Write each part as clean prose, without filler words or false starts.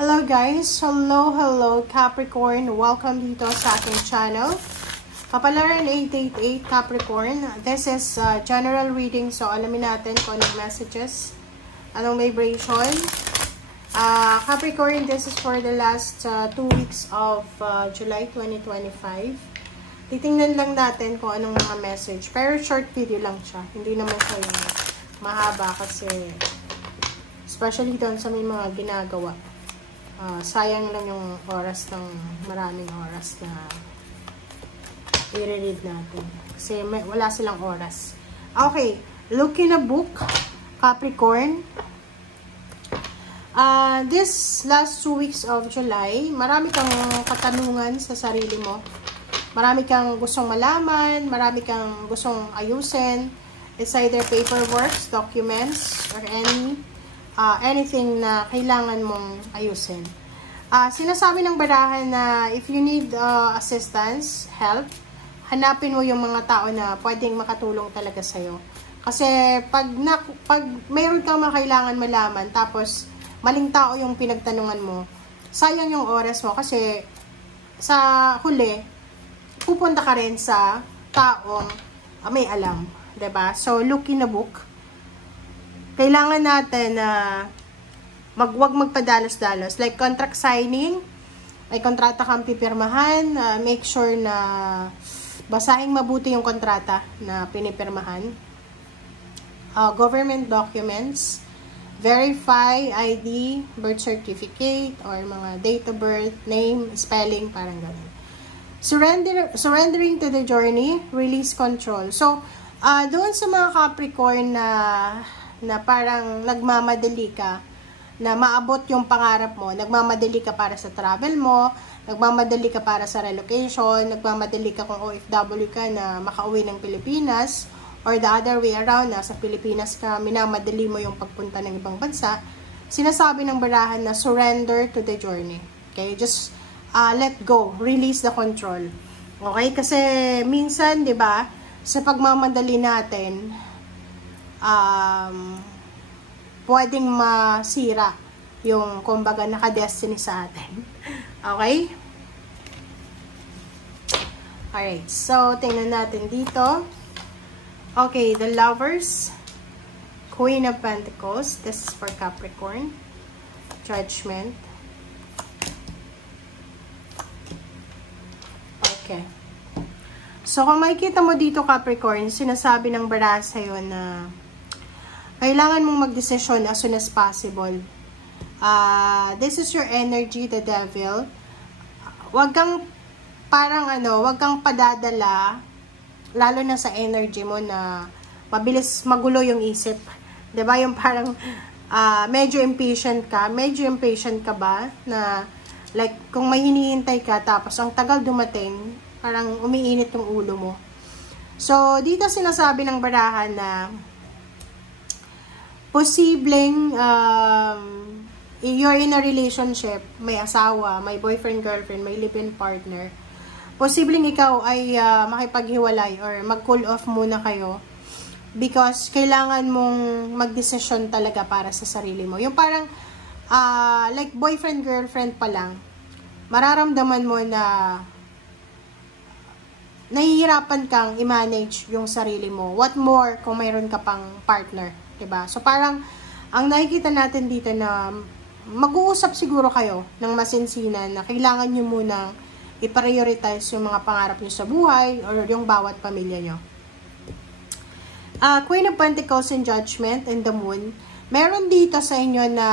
Hello guys! Hello Capricorn! Welcome dito sa aking channel. Kapalaran 888 Capricorn. This is general reading. So, alamin natin kung anong messages, anong vibration. Capricorn, this is for the last 2 weeks of July 2025. Titingnan lang natin kung anong mga message. Pero short video lang siya. Hindi naman siya yung mahaba kasi especially doon sa may mga ginagawa. Sayang lang yung oras ng maraming oras na i-read natin. Kasi wala silang oras. Okay. Look in a book, Capricorn. This last 2 weeks of July, marami kang katanungan sa sarili mo. Marami kang gustong malaman, marami kang gustong ayusin. It's either paperwork, documents, or anything na kailangan mong ayusin. Sinasabi ng barahan na if you need assistance, help, hanapin mo yung mga tao na pwedeng makatulong talaga sa'yo. Kasi pag mayroon kang mga kailangan malaman, tapos maling tao yung pinagtanungan mo, sayang yung oras mo kasi sa huli, pupunta ka rin sa taong may alam. 'Di ba? So, look in a book. Kailangan natin na wag magpadalos-dalos. Like contract signing, may kontrata kang pipirmahan, make sure na basahin mabuti yung kontrata na pinipirmahan. Government documents, verify ID, birth certificate, or mga date of birth, name, spelling, parang ganun. Surrendering to the journey, release control. So, doon sa mga Capricorn na parang nagmamadali ka, na maabot yung pangarap mo, nagmamadali ka para sa travel mo, nagmamadali ka para sa relocation, nagmamadali ka kung OFW ka na makauwi ng Pilipinas, or the other way around, nasa Pilipinas ka, minamadali mo yung pagpunta ng ibang bansa, sinasabi ng barahan na surrender to the journey. Okay? Just let go, release the control. Okay? Kasi minsan, 'di ba, sa pagmamadali natin, pwedeng masira yung kumbaga naka-destiny sa atin. Okay? Alright, so tingnan natin dito. Okay, the Lovers, Queen of Pentacles, this is for Capricorn. Judgment. Okay. So, kung makikita mo dito, Capricorn, sinasabi ng barahan sa'yo na kailangan mong magdesisyon as soon as possible. This is your energy, the Devil. Wag kang wag kang padadala, lalo na sa energy mo na mabilis magulo yung isip. 'Di ba? Yung parang medyo impatient ka ba na like, kung may hinihintay ka, tapos ang tagal dumating, parang umiinit yung ulo mo. So, dito sinasabi ng barahan na posibleng you're in a relationship, may asawa, may boyfriend, girlfriend, may live-in partner. Posibleng ikaw ay makipaghiwalay or mag-cool off muna kayo because kailangan mong magdesisyon talaga para sa sarili mo. Yung parang like boyfriend, girlfriend pa lang, mararamdaman mo na nahihirapan kang i-manage yung sarili mo. What more kung mayroon ka pang partner, 'di ba? So parang ang nakikita natin dito na mag-uusap siguro kayo ng masinsinan na kailangan nyo munang i-prioritize yung mga pangarap nyo sa buhay or yung bawat pamilya nyo. Queen of Pentacles and Judgment and the Moon. Meron dito sa inyo na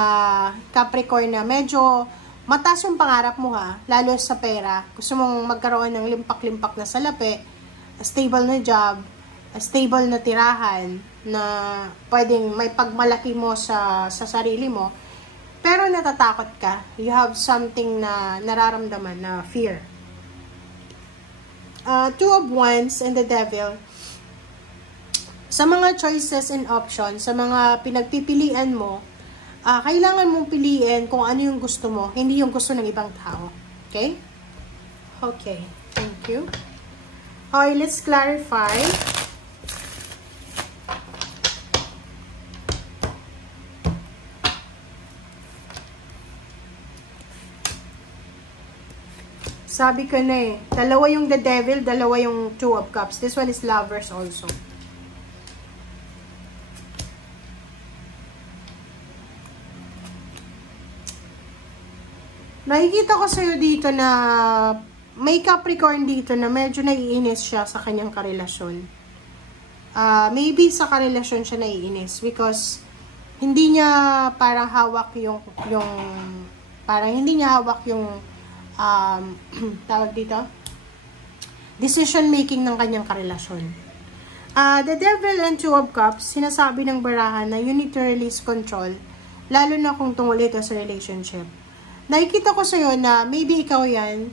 Capricorn na medyo mataas yung pangarap mo lalo sa pera. Gusto mong magkaroon ng limpak-limpak na salapi, a stable na job, a stable na tirahan na pwedeng may pagmalaki mo sa sarili mo. Pero natatakot ka. You have something na nararamdaman na fear. Two of Wands and the Devil. Sa mga choices and options, sa mga pinagpipilian mo, kailangan mong piliin kung ano yung gusto mo, hindi yung gusto ng ibang tao. Okay? Okay. Thank you. Okay, let's clarify. Sabi ko na eh. Dalawa yung the devil, dalawa yung two of cups. This one is lovers also. Nakikita ko sa'yo dito na may Capricorn dito na medyo naiinis siya sa kanyang karelasyon. Maybe sa karelasyon siya naiinis because hindi niya parang hawak yung parang hindi niya hawak yung tawag dito, decision making ng kanyang karelasyon. The Devil and Two of Cups, sinasabi ng barahan na you need to release control, lalo na kung tungkol ito sa relationship. Nakikita ko sa'yo na maybe ikaw yan,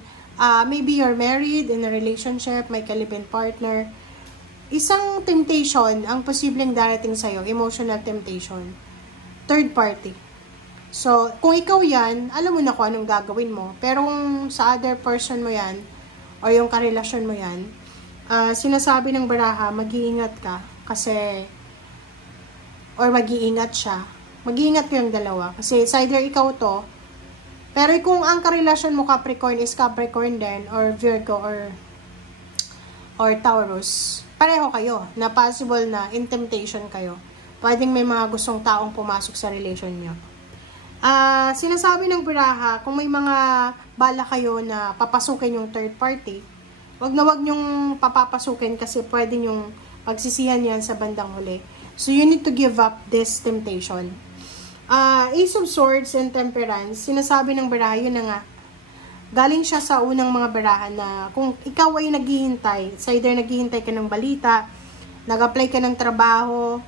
maybe you're married in a relationship, may ka-live-in partner. Isang temptation ang posibleng darating sa'yo, emotional temptation. Third party. So, kung ikaw yan, alam mo na kung anong gagawin mo. Pero kung sa other person mo yan, o yung karelasyon mo yan, sinasabi ng baraha, mag-iingat ka. Kasi, or mag-iingat siya. Mag-iingat kayong dalawa. Kasi, it's either ikaw to, pero kung ang karelasyon mo Capricorn is Capricorn din, or Virgo, or Taurus, pareho kayo, na possible na in temptation kayo. Pwedeng may mga gustong taong pumasok sa relation nyo. Sinasabi ng baraha, kung may mga bala kayo na papasukin yung third party, wag na wag nyong papapasukin kasi pwede nyong pagsisihan yan sa bandang huli. So, you need to give up this temptation. Ace of Swords and Temperance, sinasabi ng baraha, yun na nga, galing siya sa unang mga barahan na kung ikaw ay naghihintay, it's either naghihintay ka ng balita, nag-apply ka ng trabaho,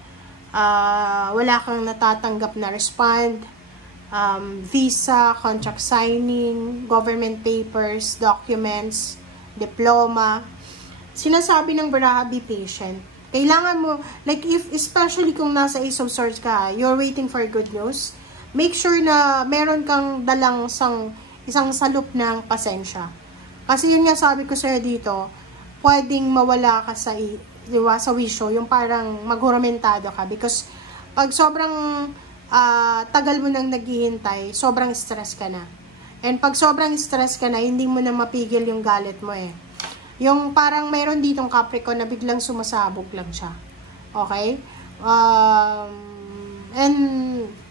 wala kang natatanggap na respond, visa, contract signing, government papers, documents, diploma, sinasabi ng baraha, be patient. Kailangan mo, like if, especially kung nasa Ace of Swords ka, you're waiting for good news, make sure na meron kang dalang isang salup ng pasensya. Kasi yun nga sabi ko sa'yo dito, pwedeng mawala ka sa wisyo, yung parang maghuramentado ka. Because pag sobrang tagal mo nang naghihintay, sobrang stress ka na. And pag sobrang stress ka na, hindi mo na mapigil yung galit mo eh. Yung parang mayroon ditong Capricorn na biglang sumasabog lang siya. Okay? And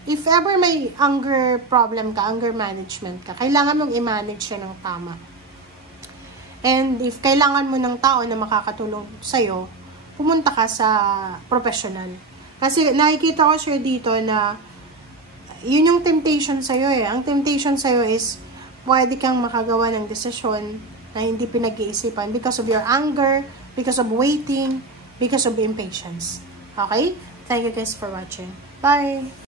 if ever may anger problem ka, anger management ka, kailangan mong i-manage siya ng tama. And if kailangan mo ng tao na makakatulong sa'yo, pumunta ka sa professional. Kasi nakikita ko siya dito na yun yung temptation sa'yo eh. Ang temptation sa'yo is pwede kang makagawa ng desisyon na hindi pinag-iisipan because of your anger, because of waiting, because of impatience. Okay? Thank you guys for watching. Bye!